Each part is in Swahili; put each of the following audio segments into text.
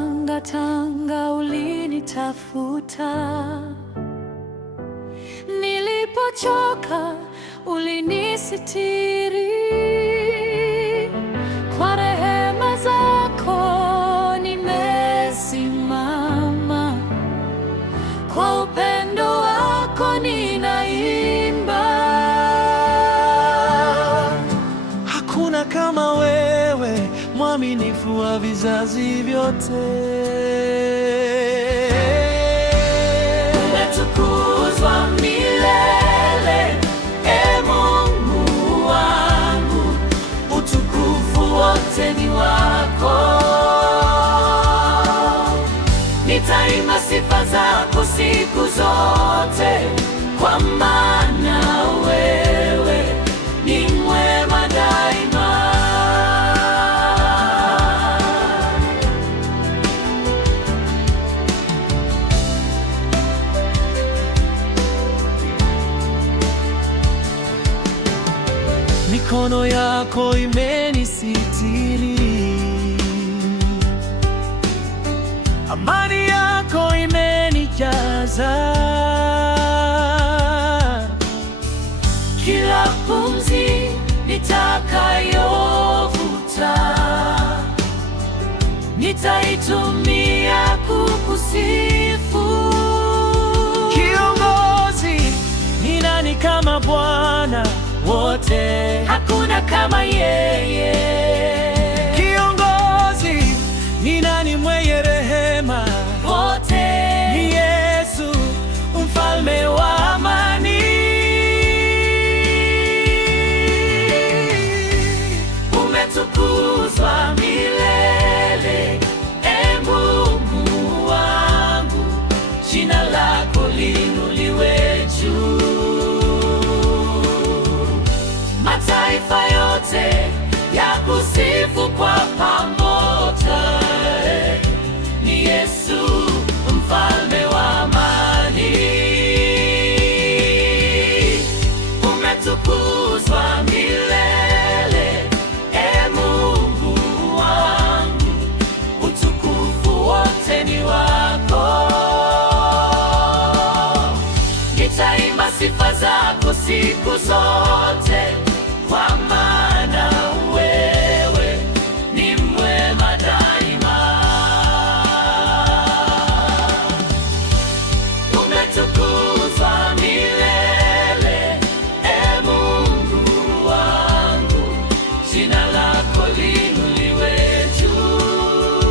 tanga ulinitafuta, nilipochoka ulinisitiri. Kwa rehema zako nimesimama, kwa upendo wako ninaimba. Hakuna kama wewe, mwaminifu wa vizazi vyote. Umetukuzwa milele, Ee Mungu wangu, utukufu wote ni wako. Nitaimba sifa zako siku zote, kwa maana wewe ni mwema daima. Mikono yako imenisitiri, amani yako imenijaza. Kila pumzi nitakayovuta nitaitumia kukusifu. Kiongozi, ni nani kama Bwana wote? Hakuna kama yeye. Kiongozi, ni nani mwenye rehema Wote ni Yesu, mfalme wa amani. umetukuzwa milele, Ee Mungu wangu, jina lako liinuliwe juu. Mataifa yote yakusifu kwa pamoja, ni Yesu mfalme wa amani. Umetukuzwa milele, Ee Mungu wangu, utukufu wote ni wako. Nitaimba sifa zako siku zote, kwa maana wewe ni mwema daima. Umetukuzwa milele, Ee Mungu wangu, jina lako liinuliwe juu.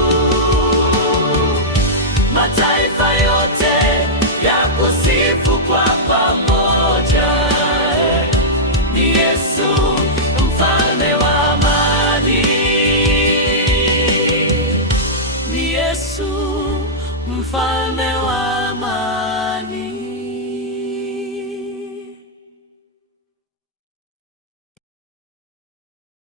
Mataifa yote yakusifu kwa pamoja, ni Yesu mfalme wa amani. Ni Yesu mfalme wa amani.